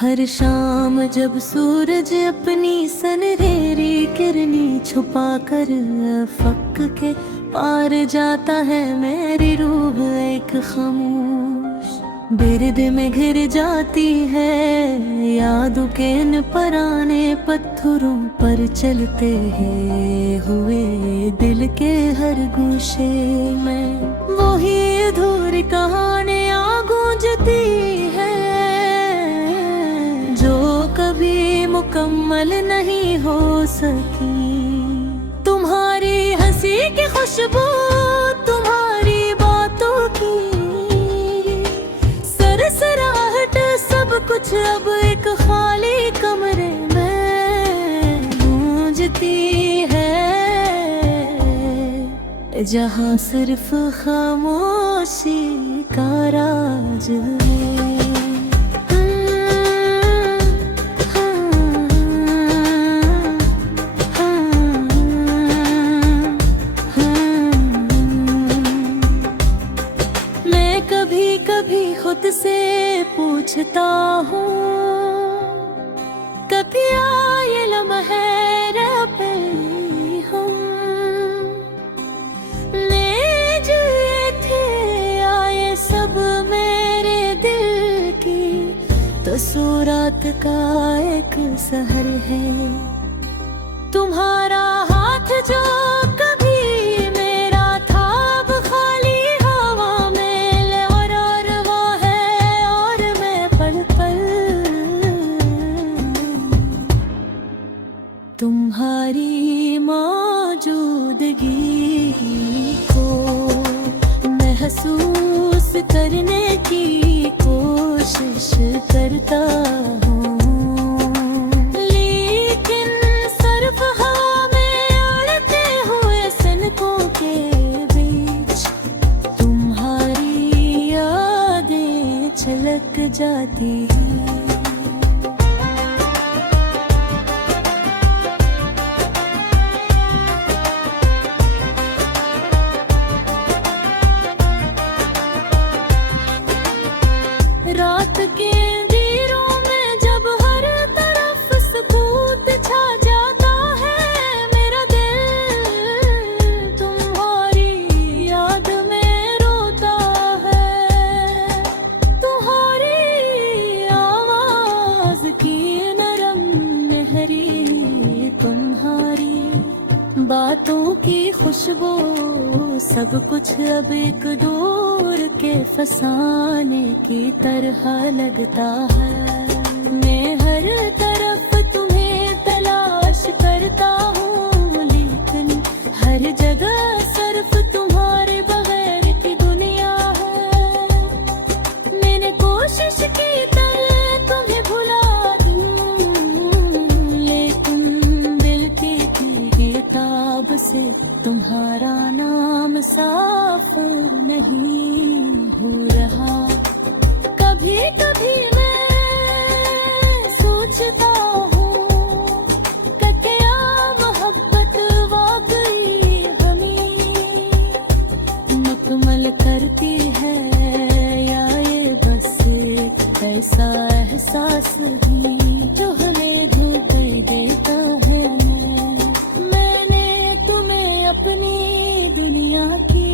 हर शाम जब सूरज अपनी सनहरी किरनी छुपा कर फक के पार जाता है, मेरी रूह एक खामोश बिरद में घिर जाती है। यादों के इन पुराने पत्थरों पर चलते हुए दिल के हर गोशे में वही अधूरी कहानियां गूंजती है, जो कभी मुकम्मल नहीं हो सकी। तुम्हारी हंसी की खुशबू, तुम्हारी बातों की सरसराहट, सब कुछ अब एक खाली कमरे में गूंजती है, जहाँ सिर्फ खामोशी का राज है। कभी खुद से पूछता हूँ, कभी आए लम्हे रबे हम ले जुए थे, आए सब मेरे दिल की तस्वीरात का एक सहर है। तुम्हारा हाथ जो तुम्हारी मौजूदगी को महसूस करने की कोशिश करता हूँ, लेकिन सिर्फ हवा में उड़ते हुए सनकों के बीच तुम्हारी यादें छलक जाती हैं। रात के अंधेरों में जब हर तरफ सुकून छा जाता है, मेरा दिल तुम्हारी याद में रोता है। तुम्हारी आवाज की नरम मेहरी, तुम्हारी बातों की खुशबू, सब कुछ अब एक दूर के फसाने की तरह लगता है। मैं हर तरफ तुम्हें तलाश करता हूँ, लेकिन हर जगह सिर्फ तुम्हारे बगैर की दुनिया है। मैंने कोशिश की तुम्हें भुला दूँ, लेकिन दिल की किताब से तुम्हारा नाम साफ नहीं हो रहा। कभी कभी मैं सोचता हूँ कि क्या मोहब्बत वाकई हमें मुकम्मल करती है, या ये बस एक ऐसा एहसास ही जो हमें धोखा देता है। मैंने तुम्हें अपनी दुनिया की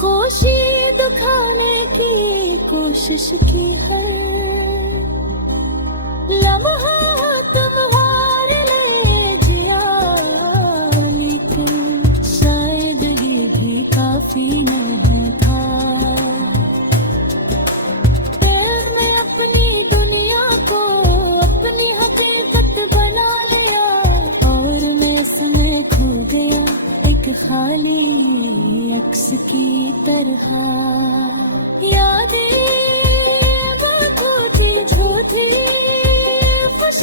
खुशी दिखाने की कोशिश की है, लम्हा तुम्हारे लिए जिया, लेकिन शायद ये भी काफी नहीं था। फिर मैं अपनी दुनिया को अपनी हकीकत बना लिया, और मैं इसमें खो गया एक खाली अक्स की तरह। यादें बातों की झूठी खुश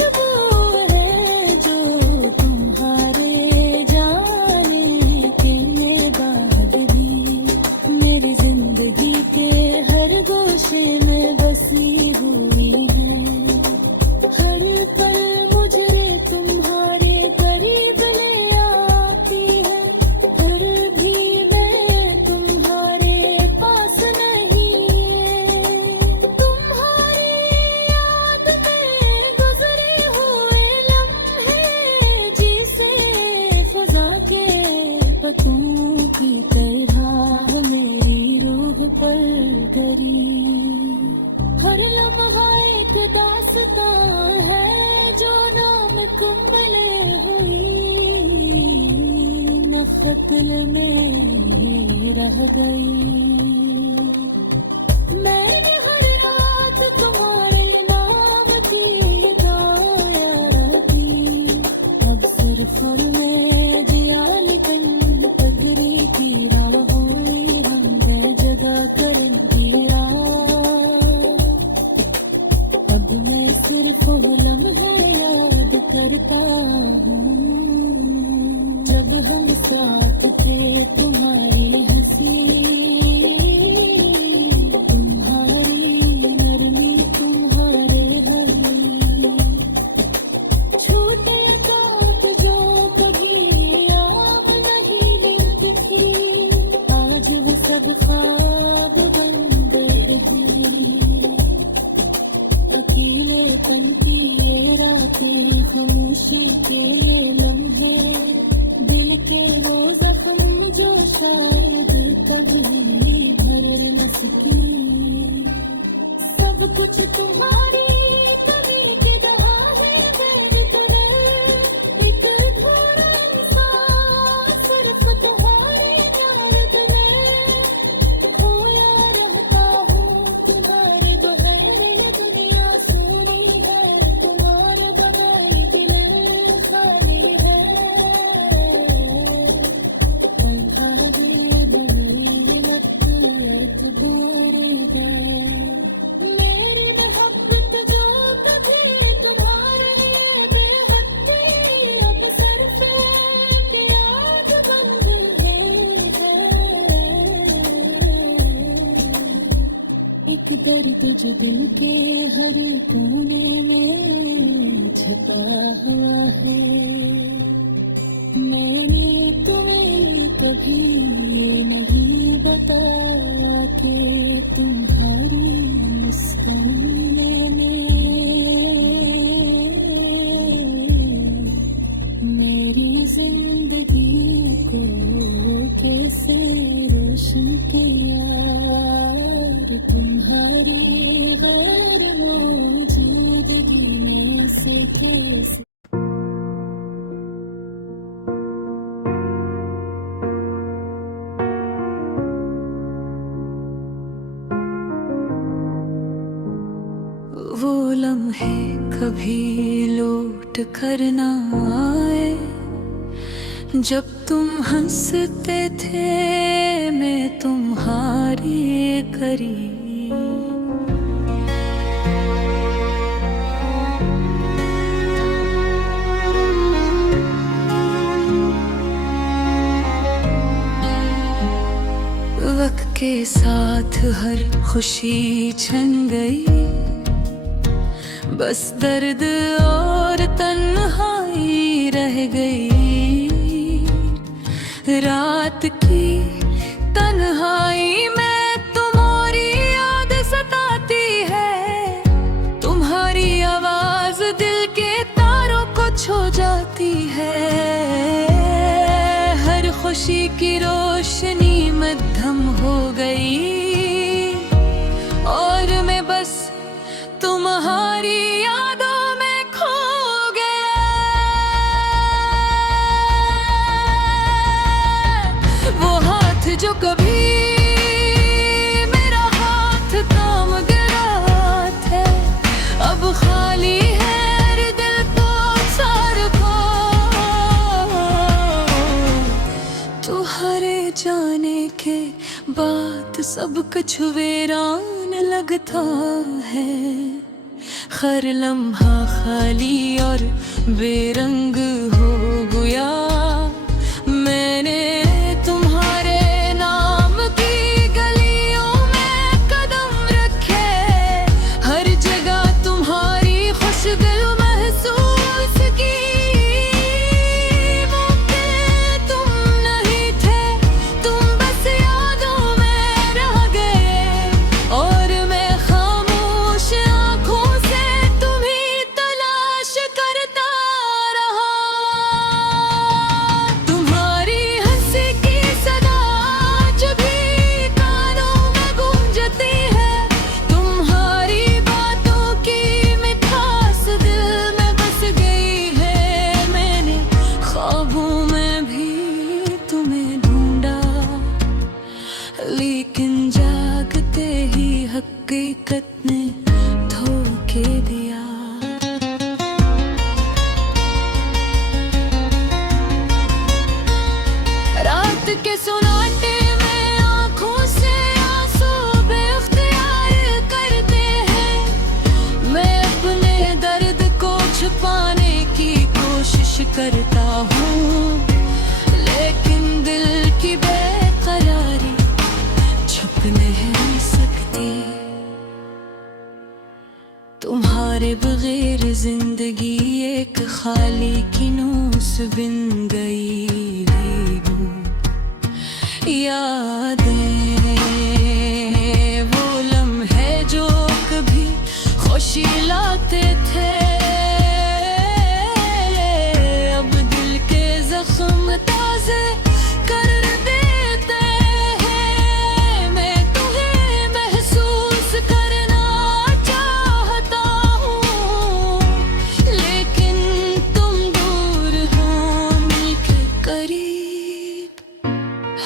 दिल में रह गई। मैंने हर रात तुम्हारे नाम की गाया थी, अब सिर्फ और मैं जिया लेकिन तकरी की राहों में हम जगह करेंगी रात। अब मैं सिर्फ वो लम्हा याद करता हूँ जब हम साथ थे, तुम्हारी हंसी, तुम्हारी नरमी, तुम्हारे हंसी, छोटे साथ जो कभी याद नहीं मिलती थी, आज वो सब ख्वाब बन गए हैं। अकेलेपन की ये रातें, खामोशी के ये लम्हे, दिल के वो जख्म जो शायद कभी भर न सकी। सब कुछ तुम्हारी कमी की दवा है, एक अधूरा इंसान सिर्फ तुम्हारी याद में खोया रहता हूँ। तुम्हारे बगैर ये दुनिया सूनी है, तुम्हारे बगैर दिल खाली है। मेरी मोहब्बत जो कभी तुम्हारे लिए बेहद थी, अब सर से याद बन गई है। एक दर्द जो दिल के हर कोने में छुपा हुआ है, मैंने तुम्हें कभी ये नहीं बताया कि तुम्हारी मुस्कान मैंने मेरी जिंदगी को कैसे रोशन किया। तुम्हारी गैर मौजूदगी में से कैसे वो लम्हे कभी लौट कर ना आए, जब तुम हंसते थे मैं तुम्हारे करीब। वक्त के साथ हर खुशी छन गई, बस दर्द और तन्हाई रह गई। रात की तन्हाई में तुम्हारी याद सताती है, तुम्हारी आवाज दिल के तारों को छू जाती है। हर खुशी की रोशनी मद्धम हो गई और मैं बस तुम्हारी यादों में खो गया। वो हाथ जो कभी मेरा हाथ थाम गया था, अब खाली है दिल को सार को। तुम्हारे जाने के बाद सब कुछ वीरान लगता है, हर लम्हा खाली और बेरंग हो गया। मैंने तुम्हारे नाम की गलियों में कदम रखे, हर जगह तुम्हारी खुशबू महसूस की। वो कि तुम नहीं थे, तुम बस यादों में रह गए और मैं खामोश आँखों से तुम्हें तलाश करता रहा। वक्त के सुनाटे में आंखों से आंसू बेख्तियार करते हैं। मैं अपने दर्द को छुपाने की कोशिश करता हूँ, लेकिन दिल की बेकरारी छुप नहीं सकती। तुम्हारे बगैर जिंदगी एक खाली किनूस बिन गई। यादें वो लम्हे जो कभी खुशी लाते थे, अब दिल के जख्म ताज़े कर देते हैं। मैं तुम्हें महसूस करना चाहता हूँ, लेकिन तुम दूर हो मिलके करीब।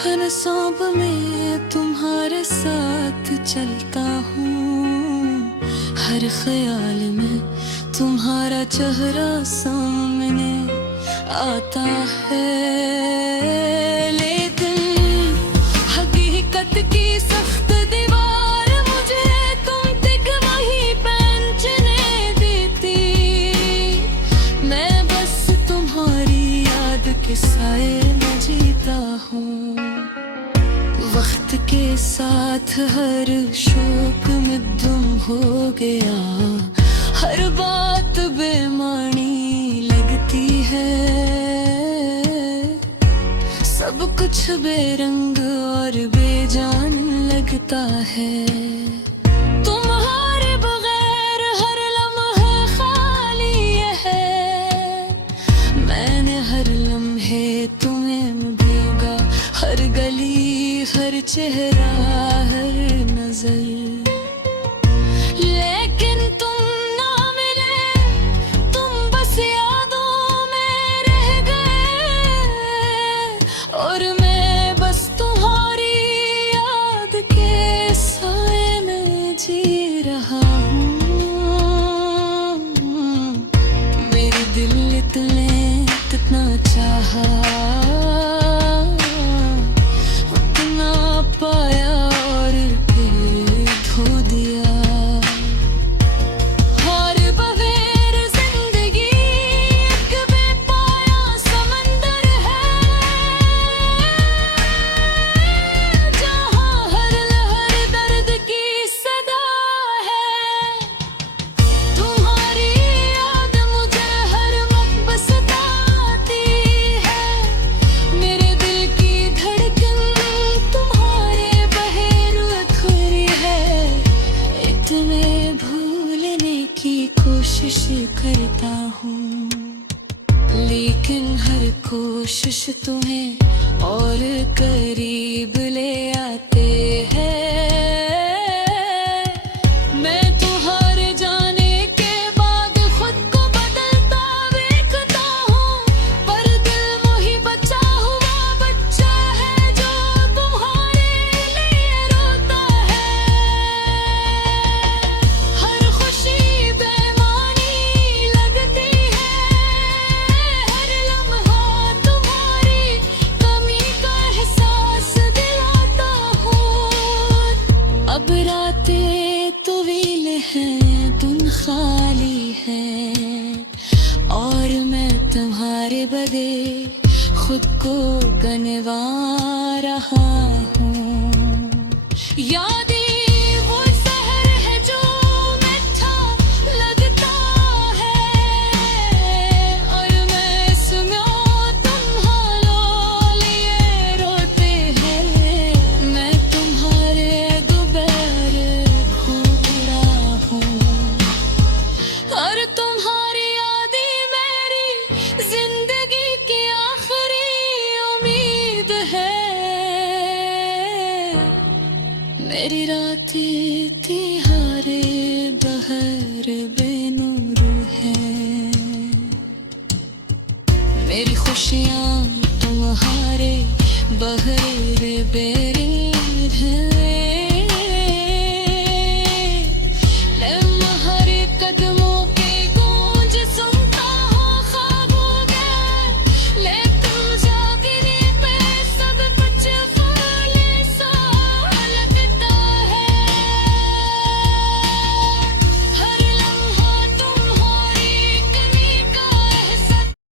हर सांब में तुम्हारे साथ चलता हूँ, हर ख्याल में तुम्हारा चेहरा सामने आता है। लेकिन हकीकत की सख्त दीवार मुझे तुम तक वहीं पहुंचने देती। मैं बस तुम्हारी याद के साए में जीता हूँ। वक्त के साथ हर शौक में गुम हो गया, हर बात बेमानी लगती है। सब कुछ बेरंग और बेजान लगता है। तुम्हारे बगैर हर लम्हा खाली है। मैंने हर लम्हे तुम्हें भोगा, हर गली हर चेहरा हर नजर। लेकिन तुम ना मिले, तुम बस यादों में रह गए, और मैं बस तुम्हारी याद के साए में जी रहा हूँ। मेरे दिल इतना चाहा, पाया और फिर खो दिया। हर बगैर जिंदगी एक बेपाया समंदर है, जहाँ हर लहर दर्द की सदा है। तुम्हारी याद मुझे हर वक्त सताती है। मेरे दिल की धड़कन तुम्हें भूलने की कोशिश करता हूँ, लेकिन हर कोशिश तुम्हें और करीब ले आते हैं। मैं तुम्हारे जाने के बाद खुद को बदलता देखता हूँ, पर दिल वही बचा हुआ बच्चा है जो तुम्हारे लिए रोता है। हर खुशी बेमानी लगती है, हर लम्हा तुम्हारी कमी का एहसास दिलाता हूँ। अब रातें तवील हैं, दिन खाली है, और मैं तुम्हारे बदे खुद को गनवा रहा हूँ। यादें वो शहर है जो मीठा लगता है, और मैं इसमें तुम्हारे लिए रोते हैं। मैं तुम्हारे दुबैर घूम रहा हूँ, और तुम्हारी यादें मेरी जिंदगी की आखिरी उम्मीद है। मेरी रातें तिहारे बहर बेनूर है, मेरी खुशियाँ तुम्हारे बहर बेरीद है।